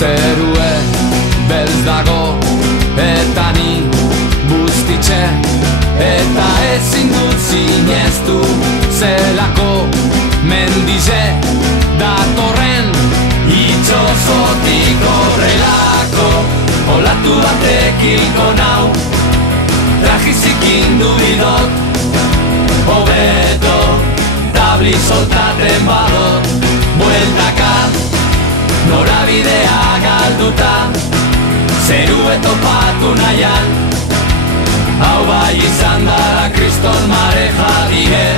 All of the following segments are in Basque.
Zerue belz dago eta ni buztitxe, eta ezin dut zineztu zelako mendize datorren itxosotik horrelako olatu batek hilko nau, trajizik indu bidot hobeto tabli soltaten badot, bueltaka norabidea galduta zerue topatu nahian, hau bai izan dara kriston mareja die.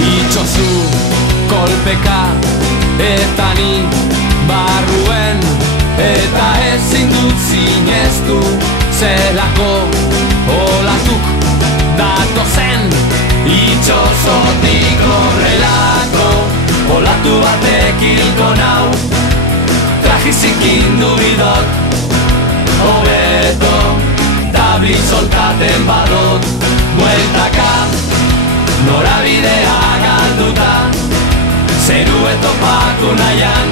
Itxosu kolpeka eta ni barruen, eta ezin dut zineztu zelako olatuk datozen itxosotik horrelako olatu batek hilko nau, trajizik indu bidot hobeto tabli soltaten badot, bueltaka norabidea galduta zerue topatu nahian,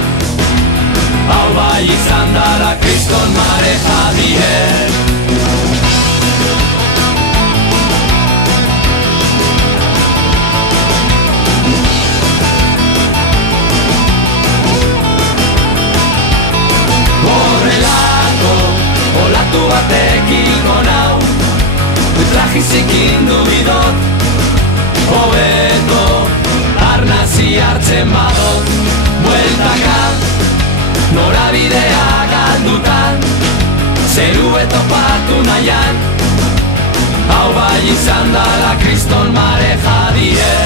hau bai izan dara kriston mareja die. Horrelako olatu batek hilko nau, trajizik indu bidot hobeto arnazi hartzen badot, bueltaka norabidea galduta zerue topatu nahian, hau bai izan dara kriston mareja die.